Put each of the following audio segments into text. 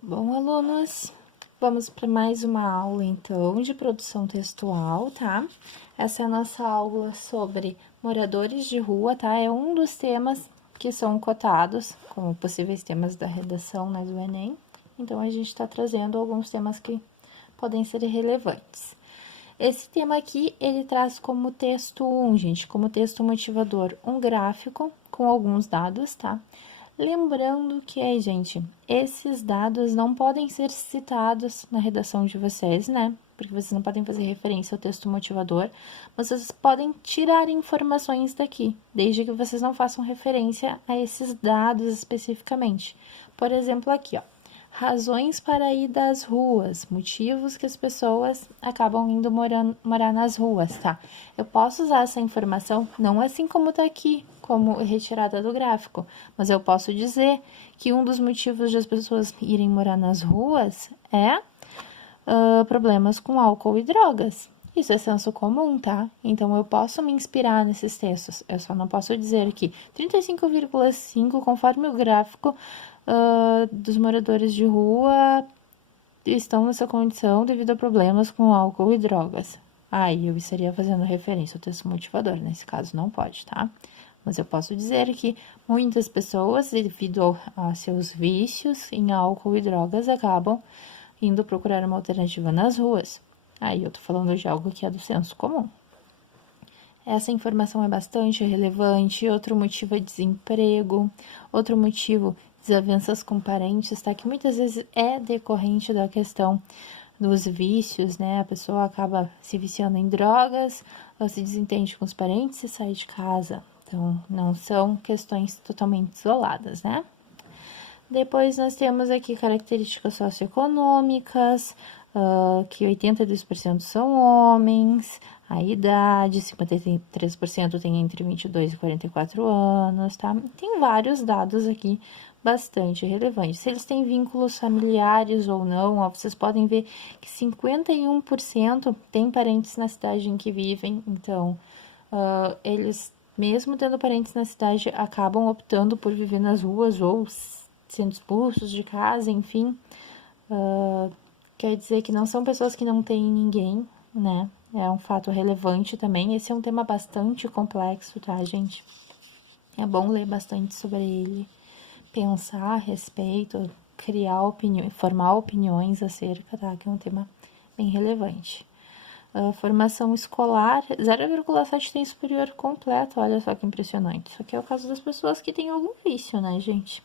Bom, alunos, vamos para mais uma aula, então, de produção textual, tá? Essa é a nossa aula sobre moradores de rua, tá? É um dos temas que são cotados como possíveis temas da redação, né, do Enem. Então, a gente está trazendo alguns temas que podem ser relevantes. Esse tema aqui, ele traz como texto 1, gente, como texto motivador, um gráfico com alguns dados, tá? Lembrando que, gente, esses dados não podem ser citados na redação de vocês, né? Porque vocês não podem fazer referência ao texto motivador, mas vocês podem tirar informações daqui, desde que vocês não façam referência a esses dados especificamente. Por exemplo, aqui, ó. Razões para ir das ruas, motivos que as pessoas acabam indo morar nas ruas, tá? Eu posso usar essa informação, não assim como tá aqui, como retirada do gráfico, mas eu posso dizer que um dos motivos de as pessoas irem morar nas ruas é problemas com álcool e drogas. Isso é senso comum, tá? Então eu posso me inspirar nesses textos. Eu só não posso dizer que 35,5, conforme o gráfico dos moradores de rua, estão nessa condição devido a problemas com álcool e drogas. Aí eu estaria fazendo referência ao texto motivador. Nesse caso, não pode, tá? Mas eu posso dizer que muitas pessoas, devido a seus vícios em álcool e drogas, acabam indo procurar uma alternativa nas ruas. Aí eu tô falando de algo que é do senso comum. Essa informação é bastante relevante. Outro motivo é desemprego. Outro motivo, desavenças com parentes, tá? Que muitas vezes é decorrente da questão dos vícios, né? A pessoa acaba se viciando em drogas, ela se desentende com os parentes e sai de casa. Então, não são questões totalmente isoladas, né? Depois nós temos aqui características socioeconômicas, que 82% são homens, a idade, 53% tem entre 22 e 44 anos, tá? Tem vários dados aqui bastante relevantes. Se eles têm vínculos familiares ou não, ó, vocês podem ver que 51% têm parentes na cidade em que vivem, então eles, mesmo tendo parentes na cidade, acabam optando por viver nas ruas ou sendo expulsos de casa, enfim. Quer dizer que não são pessoas que não têm ninguém, né? É um fato relevante também. Esse é um tema bastante complexo, tá, gente? É bom ler bastante sobre ele, pensar a respeito, criar opiniões, formar opiniões acerca, tá? Que é um tema bem relevante. Formação escolar, 0,7 tem superior completo, olha só que impressionante. Isso aqui é o caso das pessoas que têm algum vício, né, gente?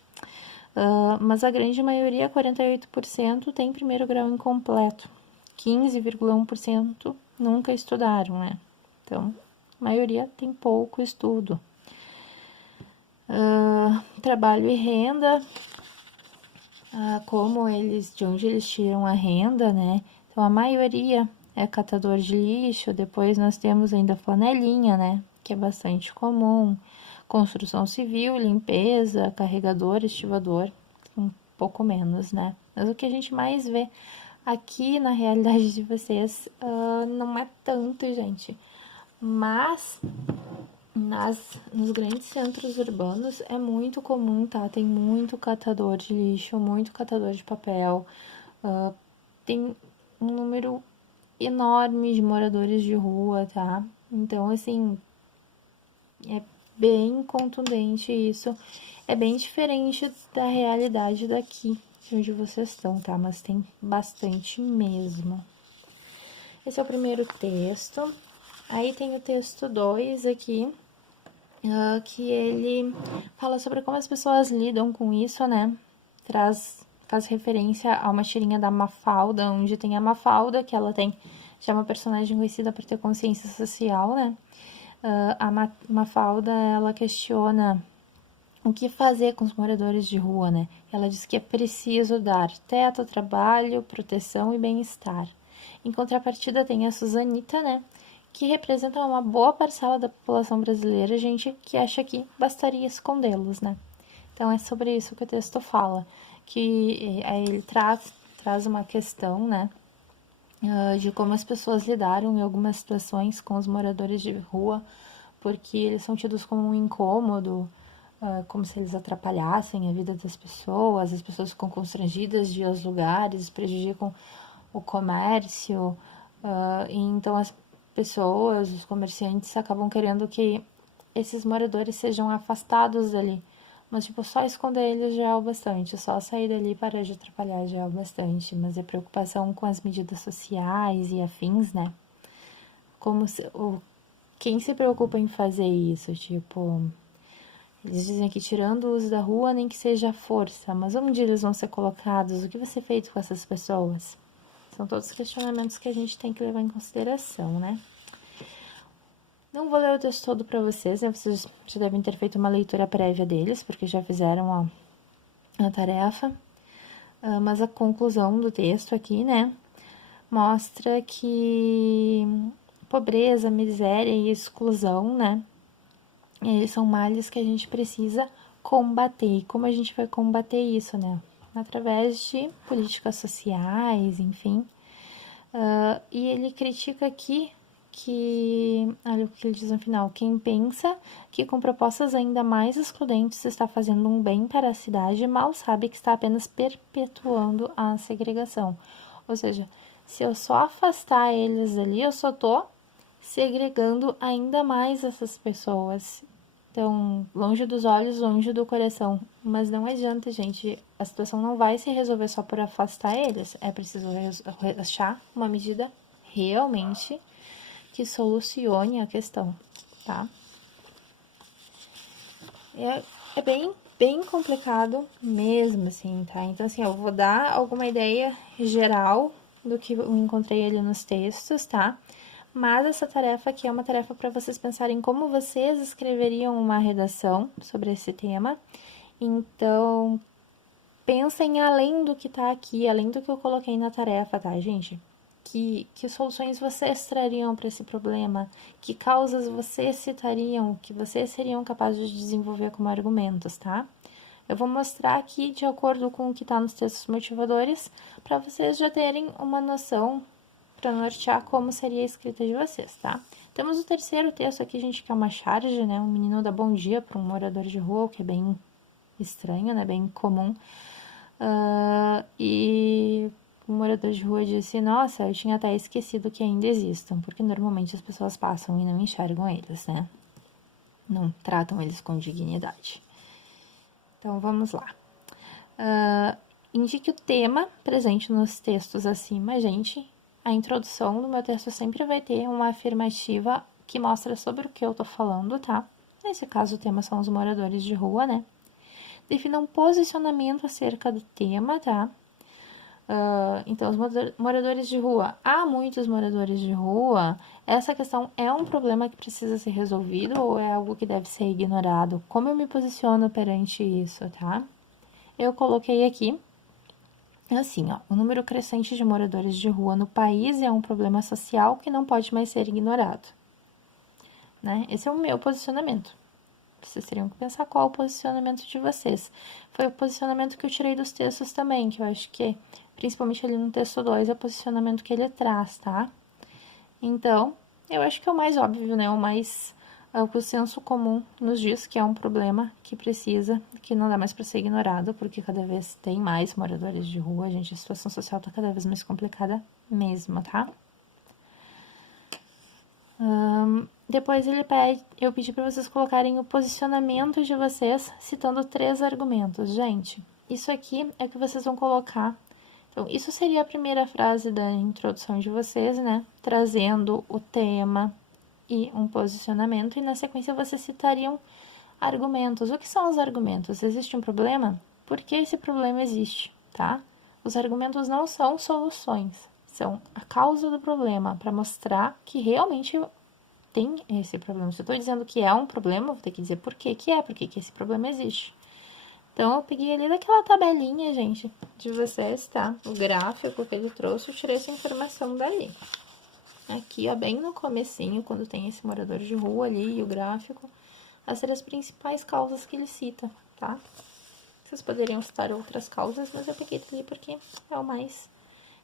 Mas a grande maioria, 48%, tem primeiro grau incompleto. 15,1% nunca estudaram, né? Então, a maioria tem pouco estudo. Trabalho e renda, de onde eles tiram a renda, né? Então, a maioria é catador de lixo, depois nós temos ainda flanelinha, né? Que é bastante comum. Construção civil, limpeza, carregador, estivador, um pouco menos, né? Mas o que a gente mais vê aqui na realidade de vocês não é tanto, gente. Mas nos grandes centros urbanos é muito comum, tá? Tem muito catador de lixo, muito catador de papel. Tem um número enorme de moradores de rua, tá? Então, assim, é bem contundente isso. É bem diferente da realidade daqui, de onde vocês estão, tá? Mas tem bastante mesmo. Esse é o primeiro texto. Aí tem o texto 2 aqui, que ele fala sobre como as pessoas lidam com isso, né? Faz referência a uma tirinha da Mafalda, onde tem a Mafalda, que ela tem já uma personagem conhecida por ter consciência social, né? A Mafalda, ela questiona o que fazer com os moradores de rua, né? Ela diz que é preciso dar teto, trabalho, proteção e bem-estar. Em contrapartida, tem a Suzanita, né? Que representa uma boa parcela da população brasileira, gente, que acha que bastaria escondê-los, né? Então, é sobre isso que o texto fala. Que ele traz uma questão, né? De como as pessoas lidaram em algumas situações com os moradores de rua, porque eles são tidos como um incômodo, como se eles atrapalhassem a vida das pessoas, as pessoas ficam constrangidas de ir aos lugares, prejudicam o comércio, e então as pessoas, os comerciantes acabam querendo que esses moradores sejam afastados dali. Mas, tipo, só esconder eles já é o bastante, só sair dali e parar de atrapalhar já é o bastante. Mas a preocupação com as medidas sociais e afins, né? Como se, quem se preocupa em fazer isso? Tipo, eles dizem que tirando o uso da rua, nem que seja a força, mas onde eles vão ser colocados? O que vai ser feito com essas pessoas? São todos questionamentos que a gente tem que levar em consideração, né? Não vou ler o texto todo para vocês, né? Vocês já devem ter feito uma leitura prévia deles, porque já fizeram a tarefa. Mas a conclusão do texto aqui, né? Mostra que pobreza, miséria e exclusão, né? Eles são males que a gente precisa combater. E como a gente vai combater isso, né? Através de políticas sociais, enfim. E ele critica aqui olha o que ele diz no final, quem pensa que com propostas ainda mais excludentes está fazendo um bem para a cidade, mal sabe que está apenas perpetuando a segregação. Ou seja, se eu só afastar eles ali, eu só tô segregando ainda mais essas pessoas. Então, longe dos olhos, longe do coração. Mas não adianta, gente. A situação não vai se resolver só por afastar eles. É preciso achar uma medida realmente que solucione a questão, tá? É bem complicado mesmo, assim, tá? Então, assim, eu vou dar alguma ideia geral do que eu encontrei ali nos textos, tá? Mas essa tarefa aqui é uma tarefa para vocês pensarem como vocês escreveriam uma redação sobre esse tema. Então, pensem além do que tá aqui, além do que eu coloquei na tarefa, tá, gente? Que soluções vocês trariam para esse problema? Que causas vocês citariam? Que vocês seriam capazes de desenvolver como argumentos, tá? Eu vou mostrar aqui de acordo com o que está nos textos motivadores, para vocês já terem uma noção para nortear como seria a escrita de vocês, tá? Temos o terceiro texto aqui, gente, que é uma charge, né? Um menino dá bom dia para um morador de rua, o que é bem estranho, né? Bem comum. E o morador de rua disse, nossa, eu tinha até esquecido que ainda existam, porque normalmente as pessoas passam e não enxergam eles, né? Não tratam eles com dignidade. Então, vamos lá. Indique o tema presente nos textos acima, gente. A introdução do meu texto sempre vai ter uma afirmativa que mostra sobre o que eu tô falando, tá? Nesse caso, o tema são os moradores de rua, né? Defina um posicionamento acerca do tema, tá? Então, os moradores de rua. Há muitos moradores de rua. Essa questão é um problema que precisa ser resolvido ou é algo que deve ser ignorado? Como eu me posiciono perante isso, tá? Eu coloquei aqui assim, ó, o número crescente de moradores de rua no país é um problema social que não pode mais ser ignorado. Né? Esse é o meu posicionamento. Vocês teriam que pensar qual é o posicionamento de vocês. Foi o posicionamento que eu tirei dos textos também, que eu acho que, principalmente ali no texto 2, é o posicionamento que ele traz, tá? Então, eu acho que é o mais óbvio, né? O que o senso comum nos diz que é um problema que precisa, que não dá mais para ser ignorado, porque cada vez tem mais moradores de rua, gente, a situação social tá cada vez mais complicada mesmo, tá? Depois eu pedi para vocês colocarem o posicionamento de vocês, citando 3 argumentos. Gente, isso aqui é o que vocês vão colocar. Então, isso seria a primeira frase da introdução de vocês, né? Trazendo o tema e um posicionamento, e na sequência vocês citariam argumentos. O que são os argumentos? Existe um problema? Por que esse problema existe, tá? Os argumentos não são soluções, são a causa do problema, para mostrar que realmente tem esse problema. Se eu estou dizendo que é um problema, eu vou ter que dizer por que é, por que esse problema existe. Então, eu peguei ali daquela tabelinha, gente, de vocês, tá? O gráfico que ele trouxe, eu tirei essa informação dali. Aqui, ó, bem no comecinho, quando tem esse morador de rua ali e o gráfico, as 3 principais causas que ele cita, tá? Vocês poderiam citar outras causas, mas eu peguei dali porque é o mais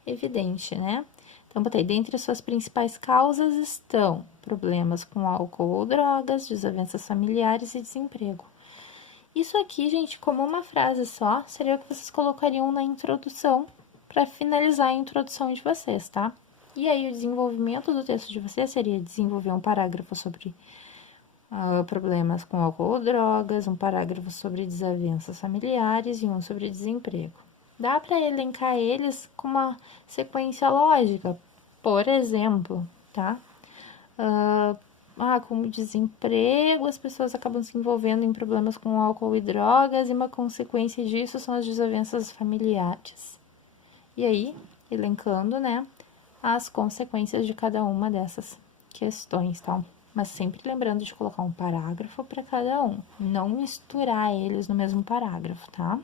evidente, né? Então, botei, dentre as suas principais causas estão problemas com álcool ou drogas, desavenças familiares e desemprego. Isso aqui, gente, como uma frase só, seria o que vocês colocariam na introdução para finalizar a introdução de vocês, tá? E aí, o desenvolvimento do texto de vocês seria desenvolver um parágrafo sobre problemas com álcool ou drogas, um parágrafo sobre desavenças familiares e um sobre desemprego. Dá para elencar eles com uma sequência lógica, por exemplo, tá? Com o desemprego, as pessoas acabam se envolvendo em problemas com álcool e drogas, e uma consequência disso são as desavenças familiares. E aí, elencando, né, as consequências de cada uma dessas questões, tá? Mas sempre lembrando de colocar um parágrafo para cada um, não misturar eles no mesmo parágrafo, tá?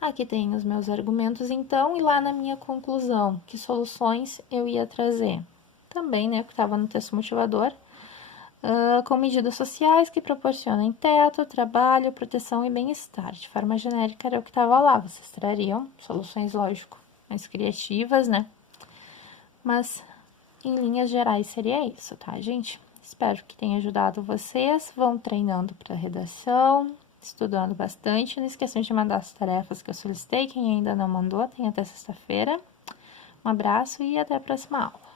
Aqui tem os meus argumentos, então, e lá na minha conclusão, que soluções eu ia trazer? Também, né, que estava no texto motivador, com medidas sociais que proporcionem teto, trabalho, proteção e bem-estar. De forma genérica, era o que estava lá. Vocês trariam soluções, lógico, mais criativas, né? Mas, em linhas gerais, seria isso, tá, gente? Espero que tenha ajudado vocês. Vão treinando para redação, estudando bastante. Não esqueçam de mandar as tarefas que eu solicitei. Quem ainda não mandou, tem até sexta-feira. Um abraço e até a próxima aula.